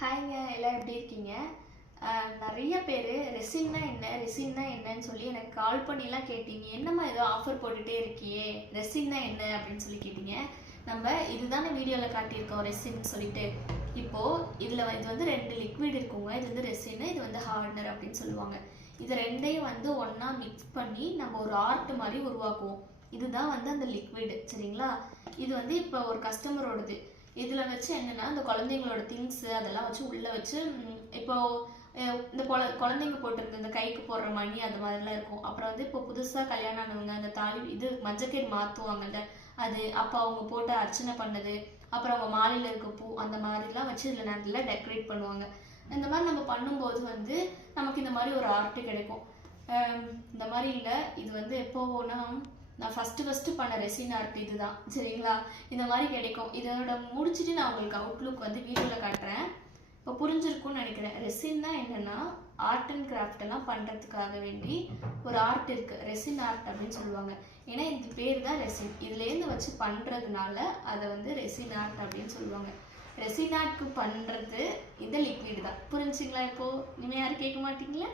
ஹாய்ங்க, எல்லாம் எப்படி இருக்கீங்க? நிறைய பேர் ரெசின்னா என்ன ரெசின்னா என்னன்னு சொல்லி எனக்கு கால் பண்ணிலாம் கேட்டீங்க. என்னம்மா ஏதோ ஆஃபர் போட்டுகிட்டே இருக்கியே, ரெசின்னா என்ன அப்படின்னு சொல்லி கேட்டீங்க. நம்ம இதுதானே வீடியோவில் காட்டியிருக்கோம் ரெசின்னு சொல்லிட்டு. இப்போது இது வந்து 2 லிக்விட் இருக்குங்க. இது வந்து ரெசின்னு, இது வந்து ஹார்ட்னர் அப்படின்னு சொல்லுவாங்க. இது ரெண்டையும் வந்து ஒன்றா மிக்ஸ் பண்ணி நம்ம ஒரு ஆர்ட் மாதிரி உருவாக்குவோம். இதுதான் வந்து அந்த லிக்விடு, சரிங்களா? இது வந்து இப்போ ஒரு கஸ்டமரோடது. இதில் வச்சு என்னென்னா இந்த குழந்தைங்களோட திங்ஸு அதெல்லாம் வச்சு உள்ளே வச்சு இப்போது இந்த குழந்தைங்க போட்டிருந்த இந்த கைக்கு போடுற மணி அது மாதிரிலாம் இருக்கும். அப்புறம் வந்து இப்போ புதுசாக கல்யாணம் ஆனவங்க அந்த தாலி இது மஞ்சக்கயிறு மாற்றுவாங்கல்ல, அது அப்போ அவங்க போட்டு அர்ச்சனை பண்ணது, அப்புறம் அவங்க மாலையில் இருக்க பூ அந்த மாதிரிலாம் வச்சு இதில் நல்லா டெக்கரேட் பண்ணுவாங்க. இந்த மாதிரி நம்ம பண்ணும்போது வந்து நமக்கு இந்த மாதிரி ஒரு ஆர்ட்டு கிடைக்கும். இந்த மாதிரி இல்லை, இது வந்து எப்போனா நான் ஃபஸ்ட்டு பண்ண ரெசின் ஆர்ட் இதுதான், சரிங்களா? இந்த மாதிரி கிடைக்கும். இதோட முடிச்சுட்டு நான் உங்களுக்கு அவுட்லுக் வந்து வீடியோவில் காட்டுறேன். இப்போ புரிஞ்சிருக்கும்னு நினைக்கிறேன். ரெசின்னா என்னென்னா ஆர்ட் அண்ட் கிராஃப்ட் எல்லாம் பண்ணுறதுக்காக வேண்டி ஒரு ஆர்ட் இருக்குது, ரெசின் ஆர்ட் அப்படின்னு சொல்லுவாங்க. ஏன்னா இந்த பேர் தான் ரெசின், இதுலேருந்து வச்சு பண்ணுறதுனால அதை வந்து ரெசின் ஆர்ட் அப்படின்னு சொல்லுவாங்க. ரெசின் ஆர்ட்க்கு பண்ணுறது இந்த லிக்விட் தான். புரிஞ்சுங்களா? இப்போது இனிமேல் யாரும் கேட்க மாட்டீங்களா?